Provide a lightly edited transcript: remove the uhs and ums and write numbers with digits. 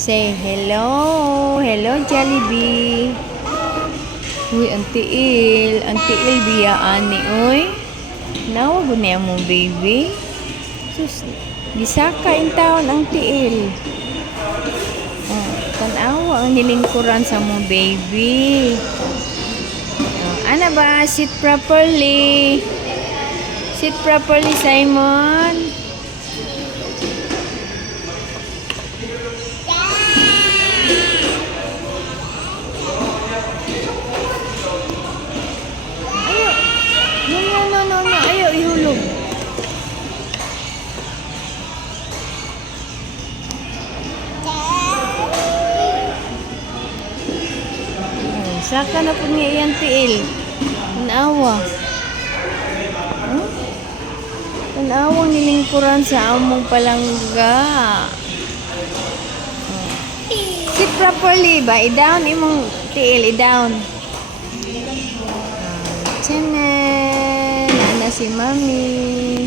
Say hello. Hello, Jollibee. Uy, ang tiil. Ang tiil biya ani, uy. Nawag niya mo, baby. Sus, gisaka in taon ang tiil. Oh, tanawa ang nilingkuran sa mo, baby. Oh, ana ba? Sit properly. Sit properly, Simon. No. Ayaw ihulog. Saka na po niya iyang tiil. Tanawa. Tanawang nilingkuran sa among palangga. Sit properly ba? I-down imong tiil. I-down. Tiyanan. Nana si Mami.